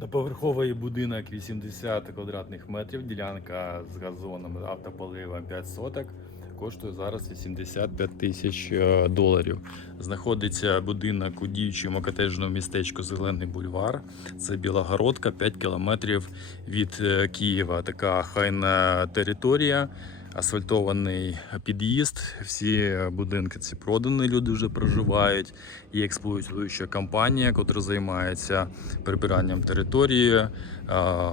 Доповерховий будинок 80 квадратних метрів, ділянка з газоном автополива 5 соток. Коштує зараз 85 тисяч е, доларів. Знаходиться будинок у діючому котеджному містечку Зелений бульвар. Це Білогородка, 5 кілометрів від е, Києва. Така хайна територія, асфальтований під'їзд. Всі будинки ці продані, люди вже проживають. Є експлуатуюча компанія, яка займається прибиранням території, е,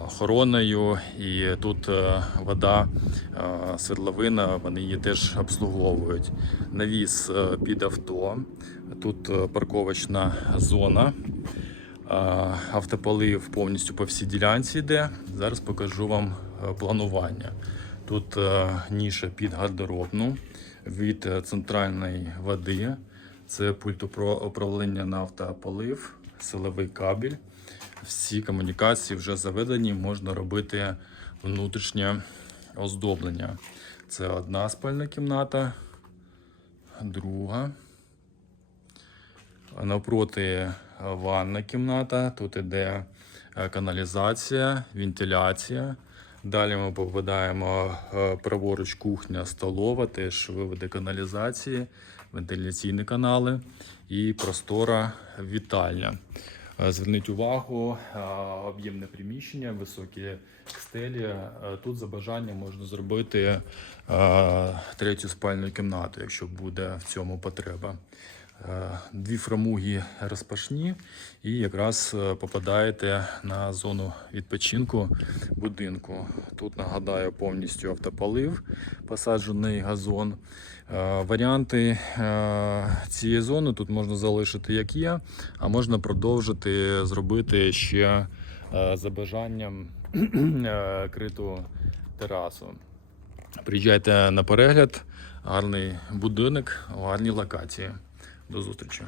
охороною. І тут е, вода, е, свердловина, вони її теж обслуговують. Навіс під авто. Тут парковочна зона. Автополив повністю по всій ділянці йде. Зараз покажу вам планування. Тут е, ніша під гардеробну від е, центральної води. Це пульт управління на автополив, силовий кабель. Всі комунікації вже заведені, можна робити внутрішнє оздоблення. Це одна спальна кімната, друга. Навпроти е, ванна кімната. Тут іде каналізація, вентиляція. Далі ми попадаємо е, праворуч кухня, столова, теж виводи каналізації, вентиляційні канали і простора вітальня. Е, Зверніть увагу, е, об'ємне приміщення, високі стелі. Тут за бажанням можна зробити третю спальну кімнату, якщо буде в цьому потреба. Е, Дві фрамуги розпашні, і якраз е, попадаєте на зону відпочинку будинку. Тут нагадаю повністю автополив, посаджений газон. Е, Варіанти цієї зони тут можна залишити як є, а можна продовжити зробити ще за бажанням криту терасу. Приїжджайте на перегляд, гарний будинок, гарні локації. До зустрічі.